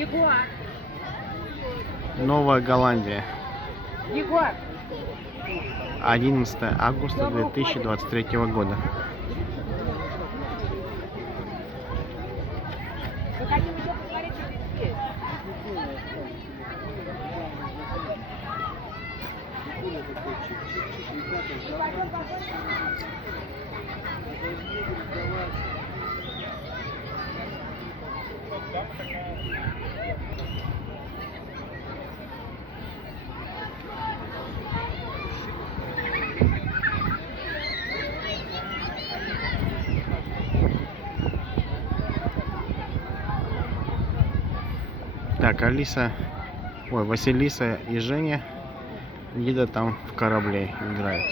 Егор. Новая Голландия. Егор. 11 августа 2023 года. Мы хотим еще посмотреть, что здесь есть. Так, Алиса, ой, Василиса и Женя где-то там в корабле играют.